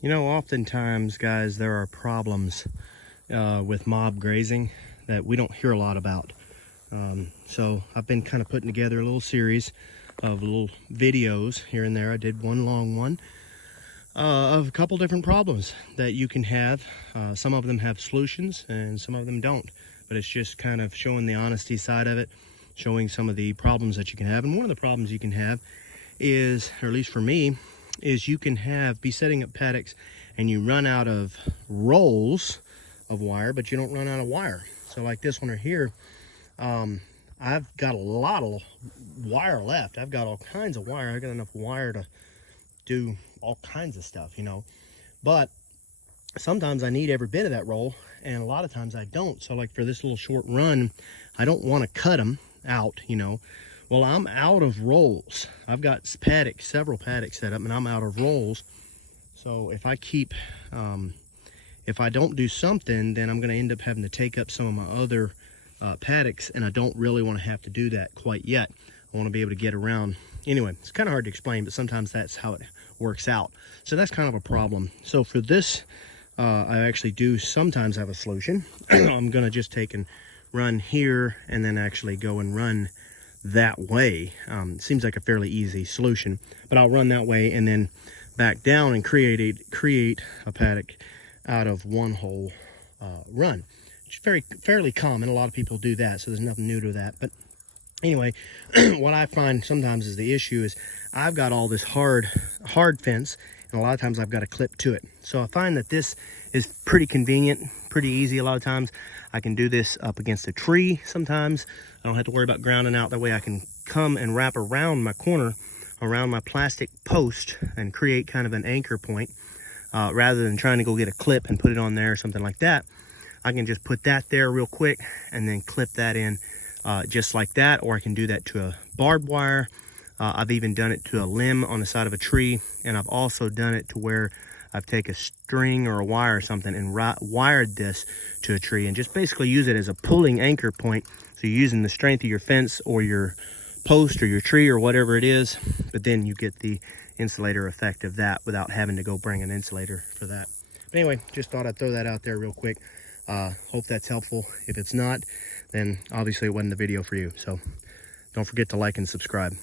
You know, oftentimes, guys, there are problems with mob grazing that we don't hear a lot about. So I've been kind of putting together a little series of little videos here and there. I did one long one of a couple different problems that you can have. Some of them have solutions and some of them don't. But it's just kind of showing the honesty side of it, showing some of the problems that you can have. And one of the problems you can have is, or at least for me, is you can be setting up paddocks and you run out of rolls of wire, but you don't run out of wire. So like this one right here, I've got a lot of wire left. I've got all kinds of wire. I've got enough wire to do all kinds of stuff, you know. But sometimes I need every bit of that roll, and a lot of times I don't. So like for this little short run, I don't want to cut them out, you know. Well, I'm out of rolls. I've got several paddocks set up, and I'm out of rolls. So if I keep, if I don't do something, then I'm going to end up having to take up some of my other paddocks, and I don't really want to have to do that quite yet. I want to be able to get around. Anyway, it's kind of hard to explain, but sometimes that's how it works out. So that's kind of a problem. So for this, I actually do sometimes have a solution. I'm going to just take and run here and then actually go and run that way. It seems like a fairly easy solution, but I'll run that way and then back down and create a paddock out of one whole run. It's fairly common. A lot of people do that, so there's nothing new to that. But anyway, what I find sometimes is the issue is I've got all this hard fence, and a lot of times I've got a clip to it. So I find that this is pretty convenient, pretty easy. A lot of times I can do this up against a tree. Sometimes I don't have to worry about grounding out. That way I can come and wrap around my corner, around my plastic post, and create kind of an anchor point. Rather than trying to go get a clip and put it on there or something like that, I can just put that there real quick and then clip that in just like that. Or I can do that to a barbed wire. I've even done it to a limb on the side of a tree, and I've also done it to where I've taken a string or a wire or something and wired this to a tree and just basically use it as a pulling anchor point. So you're using the strength of your fence or your post or your tree or whatever it is, but then you get the insulator effect of that without having to go bring an insulator for that. But anyway, just thought I'd throw that out there real quick. Hope that's helpful. If it's not, then obviously it wasn't the video for you. So don't forget to like and subscribe.